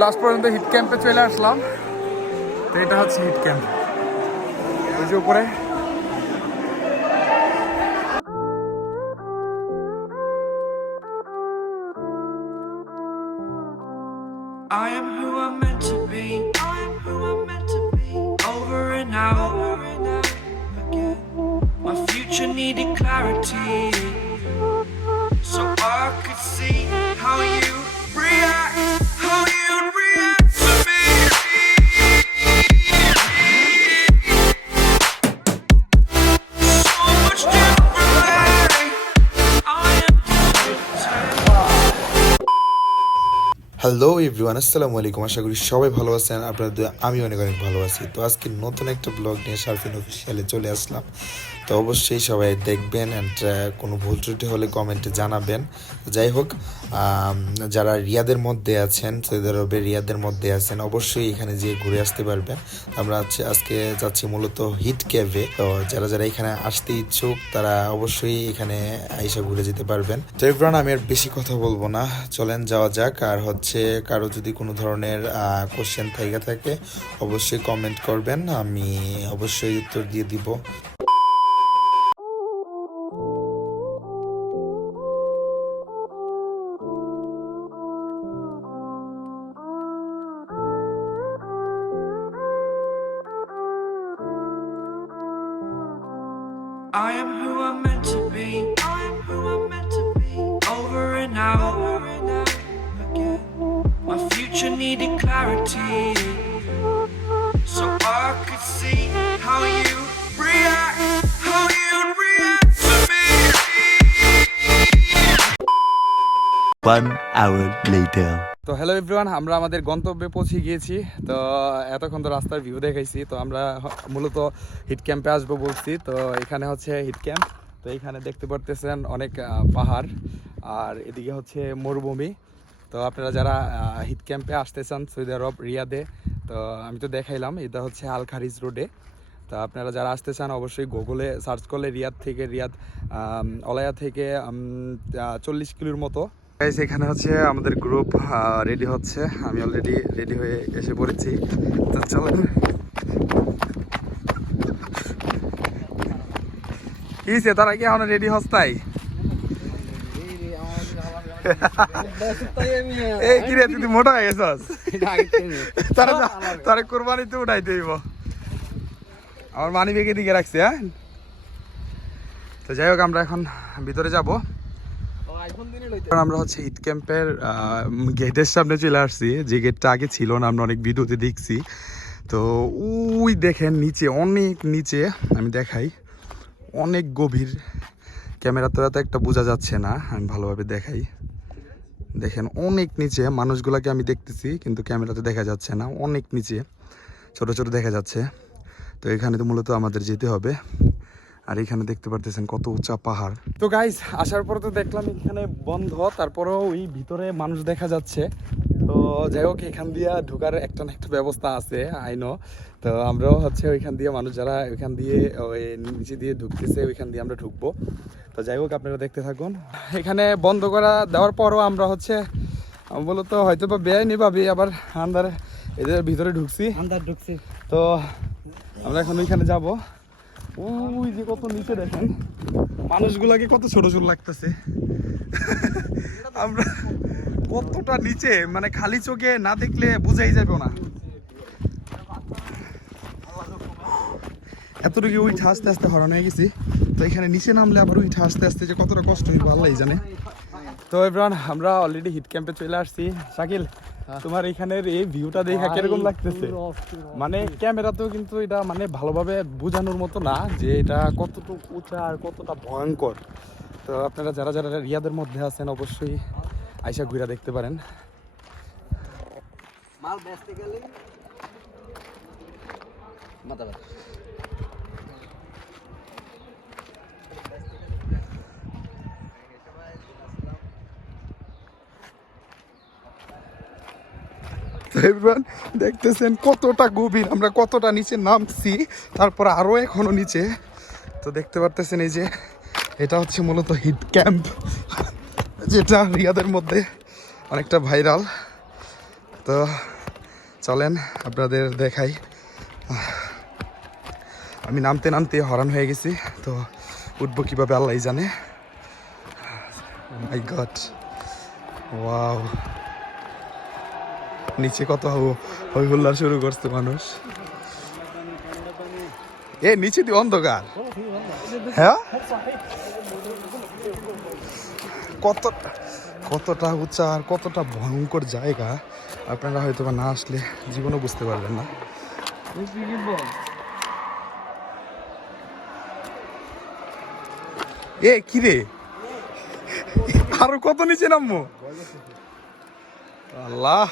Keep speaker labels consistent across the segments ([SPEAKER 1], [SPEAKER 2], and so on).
[SPEAKER 1] Last পর্যন্ত hit ক্যাম্পে চলে আসলাম। তো এটা হচ্ছে হিট ক্যাম্প ওই যে উপরে।
[SPEAKER 2] হ্যালো এভরিওয়ান, আসসালামু আলাইকুম। আশা করি সবাই ভালো আছেন, আপনাদের, আমি অনেক অনেক ভালো আছি। তো আজকে নতুন একটা ব্লগ নিয়ে শারফিন অফিসিয়ালে চলে আসলাম। তো অবশ্যই সবাই দেখবেন অ্যান্ড কোনো ভুল ত্রুটি হলে কমেন্টে জানাবেন। যাই হোক যারা রিয়াদের মধ্যে আছেন সৌদি আরবে রিয়াদের মধ্যে আছেন, অবশ্যই এখানে যেয়ে ঘুরে আসতে পারবেন। আমরা আজকে- আজকে যাচ্ছি মূলত হিট ক্যাভে তো যারা যারা এখানে আসতে ইচ্ছুক, তারা অবশ্যই এখানে আইসা ঘুরে যেতে পারবেন। তো এবার আমি আর বেশি কথা বলব না। চলেন যাওয়া যাক। আর হচ্ছে সাথে কারও যদি কোনো ধরনের কোশ্চেন থাকে থাকে, অবশ্যই কমেন্ট করবেন, আমি অবশ্যই উত্তর দিয়ে দিব
[SPEAKER 3] I am who I'm meant to be. I am who I'm meant to be. Over and out. My future needed clarity, so I could see how you react, how you react to me.
[SPEAKER 4] One hour later.
[SPEAKER 1] তো hello everyone আমরা আমাদের গন্তব্যে পৌঁছে গিয়েছি তো এতক্ষণ তো রাস্তার ভিউ দেখাইছি তো আমরা মূলত হিট ক্যাম্পে আসব বলছি তো এখানে হচ্ছে হিট ক্যাম্প তো এখানে দেখতে পারতেছেন অনেক আহ, পাহাড় আর এদিকে হচ্ছে মরুভূমি তো আপনারা যারা হিট ক্যাম্পে আসতে চান সৌদি আরব রিয়াদে তো আমি তো দেখাইলাম এটা হচ্ছে আল খারিজ রোডে। তো আপনারা যারা আসতে চান অবশ্যই গুগলে সার্চ করলে রিয়াদ থেকে রিয়াদ অলায়া থেকে চল্লিশ কিলোর মতো। এখানে হচ্ছে আমাদের গ্রুপ রেডি হচ্ছে। আমি অলরেডি রেডি হয়ে এসে পড়েছি। তো চলেন। কি হইছে, তারা কি এখন রেডি হস্তাই এই কি রে তুই মোটা হয়ে গেছস। তারা তারা কোরবানিতে উঠাই দেব আমার মানি বেগে দিকে রাখছি হ্যাঁ? তো যাই হোক, আমরা এখন ভিতরে যাব। আমরা হচ্ছে হিট ক্যাম্পের গেটের সামনে চলে আসছি। যে গেটটা আগে ছিল না, আমরা অনেক ভিডিওতে দেখছি। তো ওই দেখেন নিচে, অনেক নিচে, আমি দেখাই। অনেক গভীর। ক্যামেরা তো একটা বোঝা যাচ্ছে না, আমি ভালোভাবে দেখাই। দেখেন, অনেক নিচে মানুষগুলোকে আমি দেখতেছি, কিন্তু ক্যামেরাতে দেখা যাচ্ছে না। অনেক নিচে, ছোট ছোট দেখা যাচ্ছে। তো এখানে তো মূলত আমাদের যেতে হবে। আর এখানে দেখতে পারতেছেন কত উঁচা পাহাড়। তো গাইস আসার পরে তো দেখলাম এখানে বন্ধ, তারপরেও ওই ভিতরে মানুষ দেখা যাচ্ছে। তো যাই হোক, এখান দিয়ে ঢোকার একটা না একটা ব্যবস্থা আছে আইনো তো আমরাও হচ্ছে ওইখান দিয়ে মানুষ যারা ওইখান দিয়ে ওই নিচে দিয়ে ঢুকতেছে, ওইখান দিয়ে আমরা ঢুকবো। তো যাই হোক আপনারা দেখতে থাকুন। এখানে বন্ধ করা দেওয়ার পরও আমরা হচ্ছে বলতো হয়তো বা বেআইনি ভাবি আবার আন্দার এদের ভিতরে ঢুকছি।
[SPEAKER 5] আন্দার ঢুকছি।
[SPEAKER 1] তো আমরা এখন ওইখানে যাব। ওই যে কত নিচে দেখেন। মানুষগুলাকে কত ছোট ছোট লাগতেছে। আমরা কতটা নিচে মানে খালি চোখে না দেখলে বুঝাই যাবে না। এতটুকু উঠে আস্তে আস্তে হরণ হয়ে গেছি। তো এখানে নিচে নামলে আবার উঠে আস্তে আস্তে যে কতটা কষ্ট হইব আল্লাহ জানে। তো এবার আমরা অলরেডি হিট ক্যাম্পে চলে আসছি। শাকিল তোমার এখানের এই ভিউটা দেখা কীরকম লাগতেছে? মানে ক্যামেরাতেও কিন্তু এটা মানে ভালোভাবে বোঝানোর মতো না যে এটা কতটুকু উঁচা আর কতটা ভয়ঙ্কর। তো আপনারা যারা যারা রিয়াদের মধ্যে আছেন অবশ্যই আইসা ঘুরে দেখতে পারেন।
[SPEAKER 5] মাল বেচতে গেলে মাথা
[SPEAKER 1] everyone দেখতেছেন কতটা গভীর, আমরা কতটা নিচে নামছি, তারপর আরও এখনও নিচে। তো দেখতে পারতেছেন এই যে, এটা হচ্ছে মূলত হিট ক্যাম্প, যেটা রিয়াদের মধ্যে অনেকটা ভাইরাল। তো চলেন, আপনাদের দেখাই। আমি নামতে নামতে হরান হয়ে গেছি, তো উঠবো কীভাবে আল্লাহ জানে। মাই গড ওয়াও নিচে কত হই হুল্লা শুরু করছে মানুষ। এ, নিচে দিয়ে অন্ধকার। হ্যাঁ? কত কতটা উঁচা আর কতটা ভয়ঙ্কর জায়গা। আপনারা হয়তো না আসলে জীবনও বুঝতে পারবেন না। এ, কি রে? আরও কত নিচে নামবো? আল্লাহ।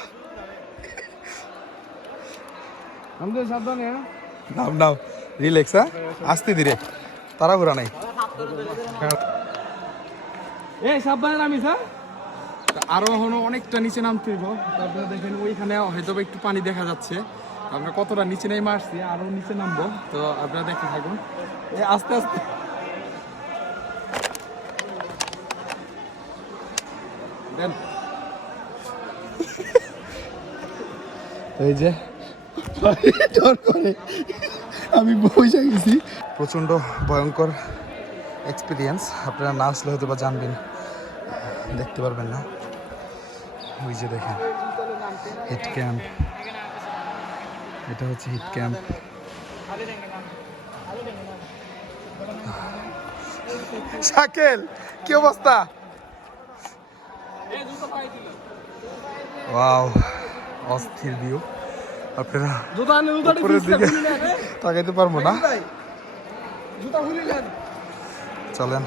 [SPEAKER 1] নাম নাম রিল্যাক্স হ্যাঁ? আসতে ধীরে। তাড়াহুড়া নাই। এই সাবধানে নামিস হ্যাঁ? আরও এখনও অনেকটা নিচে নামতে হইব। তারপরে দেখেন ওইখানে হয়তো একটু পানি দেখা যাচ্ছে। আমরা কতটা নিচে নেমে আসছি আরও নিচে নামবো। তো আপনারা দেখতে থাকুন। এই আস্তে আস্তে। দেন। এই যে আমি বসে গেছি। প্রচণ্ড ভয়ঙ্কর এক্সপিরিয়েন্স আপনারা না আসলে হয়তো বা জানবেন। দেখতে পারবেন না। ওই যে দেখেন হিট ক্যাম্প এটা হচ্ছে হিট ক্যাম্প শাকেল, কি অবস্থা? অস্থির ভিউ আপনারা উপরের দিকে তাকাইতে পারব না। চলেন।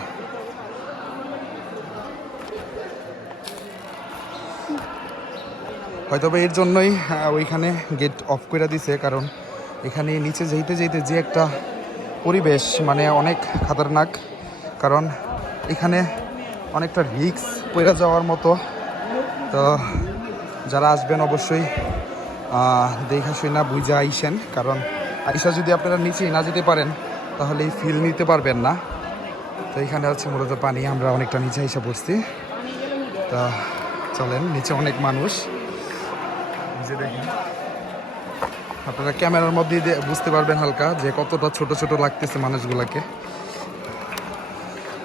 [SPEAKER 1] হয়তো এর জন্যই ওইখানে গেট অফ করে দিছে কারণ এখানে নিচে যেতে যেতে যে একটা পরিবেশ মানে অনেক খাতারনাক কারণ এখানে অনেকটা রিক্স পড়ে যাওয়ার মতো। তো যারা আসবেন অবশ্যই দেখা শুই না বুঝা আইসেন, কারণ আইসা যদি আপনারা নিচেই না যেতে পারেন, তাহলে ফিল নিতে পারবেন না। তো এখানে হচ্ছে মূলত পানি, আমরা অনেকটা নিচে এসে পড়ছি। তা চলেন, নিচে অনেক মানুষ। যে দেখেন। আপনারা ক্যামেরার মধ্যে দিয়ে বুঝতে পারবেন হালকা যে কতটা ছোট ছোট লাগতেছে মানুষগুলাকে।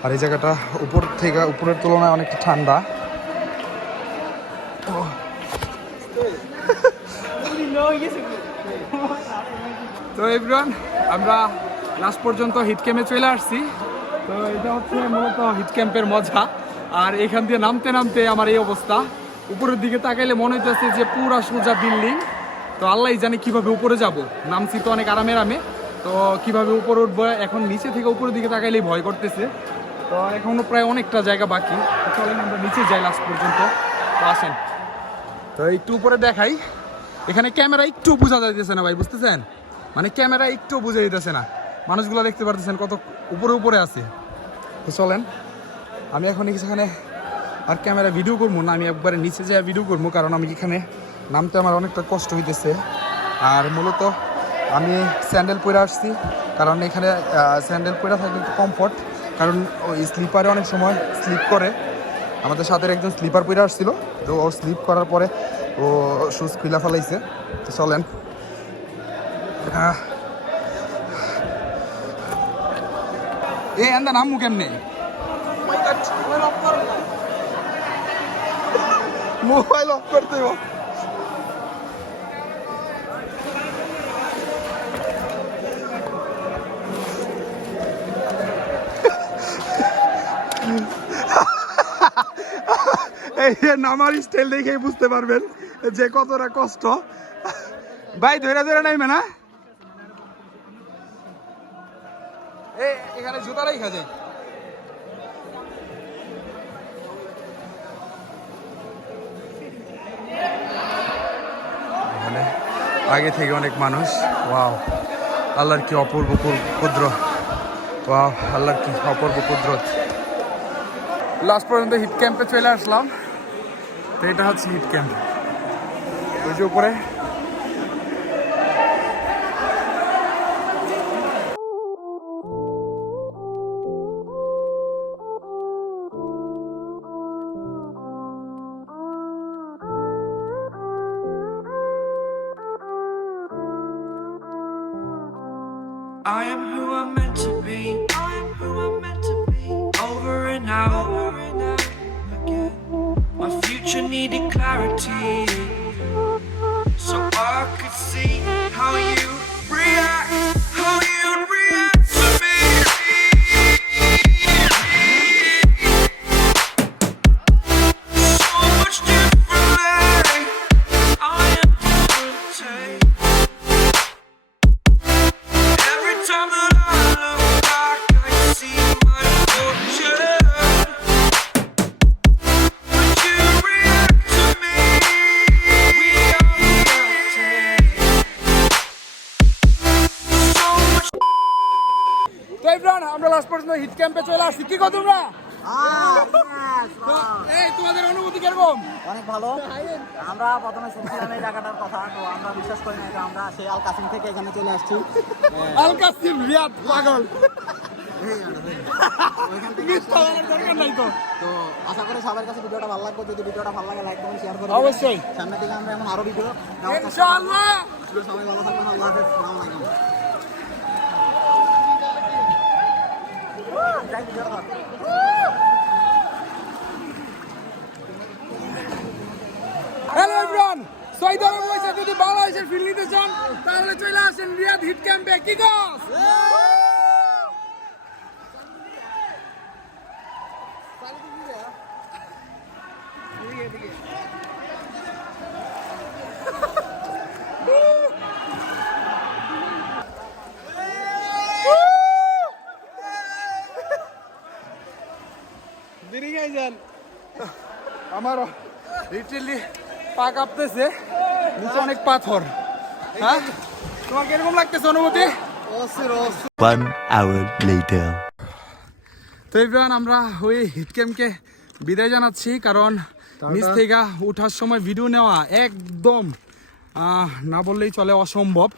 [SPEAKER 1] আর এই জায়গাটা উপর থেকে, উপরের তুলনায় অনেকটা ঠান্ডা। তো এভরিওয়ান আমরা লাস্ট পর্যন্ত হিট ক্যাম্পে চলে আসছি। তো এটা হচ্ছে মূলত হিট ক্যাম্পের মজা। আর এখান দিয়ে নামতে নামতে আমার এই অবস্থা। উপরের দিকে তাকাইলে মনে হইতেছে যে পুরা সোজা বিল্ডিং তো আল্লাহ জানে কীভাবে উপরে যাব। নামছি তো অনেক আরামে আরামে। তো কীভাবে উপরে উঠবো, এখন নিচে থেকে উপরের দিকে তাকাইলেই ভয় করতেছে। তো এখনও প্রায় অনেকটা জায়গা বাকি। চলেন আমরা নিচে যাই লাস্ট পর্যন্ত। তো আসেন। তো একটু উপরে দেখাই। এখানে ক্যামেরা একটু বোঝা যাইতেছে না ভাই, বুঝতেছেন? মানে ক্যামেরা একটু বোঝা যাইতেছে না। মানুষগুলো দেখতে পারতেছেন কত উপরে উপরে আছে। তো চলেন, আমি এখন এখানে আর ক্যামেরা ভিডিও করব না, আমি একবারে নিচে যেয়ে ভিডিও করব, কারণ আমি এখানে নামতে আমার অনেকটা কষ্ট হইতেছে। আর মূলত আমি স্যান্ডেল পরে আসছি, কারণ এখানে স্যান্ডেল পরে থাকলে একটু কমফর্ট কারণ ওই স্লিপারে অনেক সময় স্লিপ করে। আমাদের সাথে একজন স্লিপার পরে আসছিল, তো ও স্লিপ করার পরে ও শুজ খুলা ফেলাইছে। তো চলেন। এ এন্দা নামু কেমনে? মোবাইল অফ করতে এই নামার স্টাইল দেখেই বুঝতে পারবেন। যে কতটা কষ্ট। ভাই ধরে ধরে নাইবে না? এই এখানে জুতা রাখা যায় আগে থেকে অনেক মানুষ। ওয়াও আল্লাহর কি অপূর্ব কুদ্র ওয়াও আল্লাহর কি অপূর্ব কুদরত। লাস্ট পর্যন্ত হিট ক্যাম্পে চলে আসলাম। তো এটা হচ্ছে হিট ক্যাম্প। যে উপরে
[SPEAKER 3] I am who I'm meant to be. I am who I'm meant to be. Over and out, over and out again. My future needed clarity so I could see how you react,
[SPEAKER 1] তোমাদের অনুভূতি কীরকম?
[SPEAKER 5] অনেক ভালো। আমরা প্রথমে শুনছিলাম এই জায়গাটার কথা তো আমরা বিশ্বাস করি না আমরা সেই আল কাসিম থেকে এখানে চলে আসছি।
[SPEAKER 1] আল কাসিম রিয়াদ পাগল।
[SPEAKER 5] ওইখান থেকে
[SPEAKER 1] মিথ্যা বলার দরকার নাই তো।
[SPEAKER 5] তো আশা করি সবার কাছে ভিডিওটা ভালো লাগবে। যদি ভিডিওটা ভালো লাগে লাইক কমেন্ট শেয়ার করে
[SPEAKER 1] অবশ্যই।
[SPEAKER 5] সামনের দিকে আমরা এমন আরও ভিডিও সবাই ভালো থাকবেন আল্লাহ হাফেজ আসসালামু আলাইকুম যাই ভিডিওটা ধর।
[SPEAKER 1] হ্যালো এভরিওয়ান সৈয়দ আলম বলছে যদি বাংলাদেশের ফিল্ড নিতে চান তাহলে চলে আসেন রিয়াদ হিট ক্যাম্পে। কি যান। আমারও লিটারলি পা কাঁপতেছে, নিচে অনেক পাথর। হ্যাঁ? তোমার কীরকম লাগতেছে অনুভূতি?
[SPEAKER 4] One hour later.
[SPEAKER 1] তো এভরিওয়ান আমরা ওই হিট ক্যাম্পকে বিদায় জানাচ্ছি কারণ নিচ থেকে উঠার সময় ভিডিও নেওয়া একদম আহ, না বললেই চলে অসম্ভব।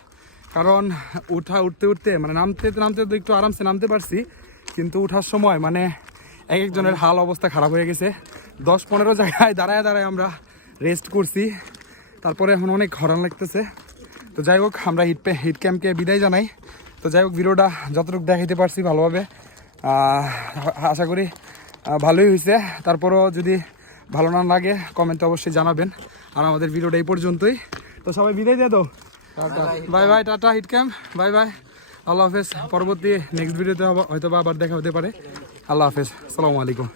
[SPEAKER 1] কারণ উঠা উঠতে উঠতে মানে নামতে নামতে তো একটু আরামসে নামতে পারছি কিন্তু উঠার সময় মানে এক একজনের হাল অবস্থা খারাপ হয়ে গেছে। দশ পনেরো জায়গায় দাঁড়ায় দাঁড়ায় আমরা রেস্ট করছি। তারপরে এখন অনেক হরান লাগতেছে। তো যাই হোক, আমরা হিট হিট ক্যাম্পকে বিদায় জানাই। তো যাই হোক, ভিডিওটা যতটুকু দেখাইতে পারছি ভালোভাবে। আশা করি ভালোই হয়েছে তারপরও যদি ভালো না লাগে কমেন্টে অবশ্যই জানাবেন। আর আমাদের ভিডিওটা এই পর্যন্তই। তো সবাই বিদায় দিয়ে দাও। Bye bye tata, hit camp. Bye bye আল্লাহ হাফেজ। পরবর্তী নেক্সট ভিডিওতে হয়তো বা আবার দেখা হতে পারে। আল্লাহ হাফেজ। আসসালামু আলাইকুম।